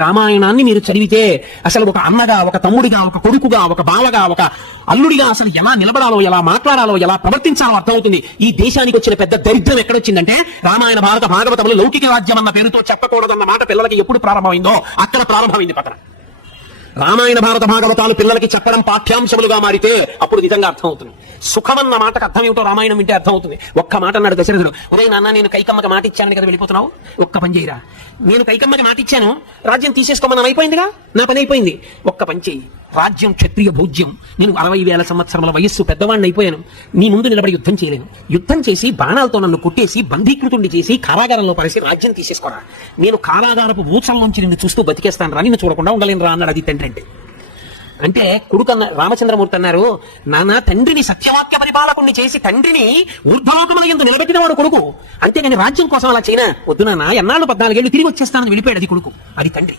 రామాయణాన్ని మీరు చదివితే అసలు ఒక అన్నగా ఒక తమ్ముడిగా ఒక కొడుకుగా ఒక బావగా ఒక అల్లుడిగా అసలు ఎలా నిలబడాలో ఎలా మాట్లాడాలో ఎలా ప్రవర్తించాలో అర్థమవుతుంది. ఈ దేశానికి వచ్చిన పెద్ద దరిద్రం ఎక్కడొచ్చిందంటే రామాయణ భారత భాగవతములు లౌకిక రాజ్యం అన్న పేరుతో చెప్పకూడదన్న మాట పిల్లలకి ఎప్పుడు ప్రారంభమైందో అక్కడ ప్రారంభమైంది పతనం. రామాయణ భారత భాగవతాలు పిల్లలకి చెప్పడం పాఠ్యాంశములుగా మారితే అప్పుడు నిజంగా అర్థమవుతుంది. సుఖమన్న మాటకు అర్థం ఏమిటో రామాయణం వింటే అర్థమవుతుంది. ఒక్క మాట అన్నాడు దశరథుడు ఒరే నాన్న నేను కైకమ్మకి మాట ఇచ్చానని కదా వెళ్ళిపోతున్నావు? ఒక్క పని చేయరా? నేను కైకమ్మకి మాట ఇచ్చాను రాజ్యం తీసేసుకోమని అయిపోయిందిగా? నా పని అయిపోయింది. ఒక్క పని చేయి. రాజ్యం క్షత్రియ భోజ్యం. నేను అరవై వేల సంవత్సరముల వయస్సు పెద్దవాడిని అయిపోయాను. నీ ముందు నిలబడి యుద్ధం చేయలేను. యుద్ధం చేసి బాణాలతో నన్ను కొట్టేసి బంధీకృతుడిని చేసి కారాగారంలో పరిసి రాజ్యం తీసేసుకోరా? నేను కారాగారపు ఊచల్లోంచి నిన్ను చూస్తూ బతికేస్తాను రా. నిన్ను చూడకుండా ఉండలేను రా అన్నాడు అది తండ్రి అంటే అంటే కొడుకు అన్న రామచంద్రమూర్తి అన్నారు నాన్న తండ్రిని సత్యవాక్య పరిపాలకుణ్ణి చేసి తండ్రిని ఊర్ధ్వలోకముల ఎందు నిలబెట్టిన వాడు కొడుకు. అంతేగాని రాజ్యం కోసం అలా చేయనా? వద్దు నాన్న ఎన్నాళ్ళు పద్నాలుగేళ్ళు తిరిగి వచ్చేస్తానని వెళ్ళిపోయాడు అది కొడుకు. అది తండ్రి.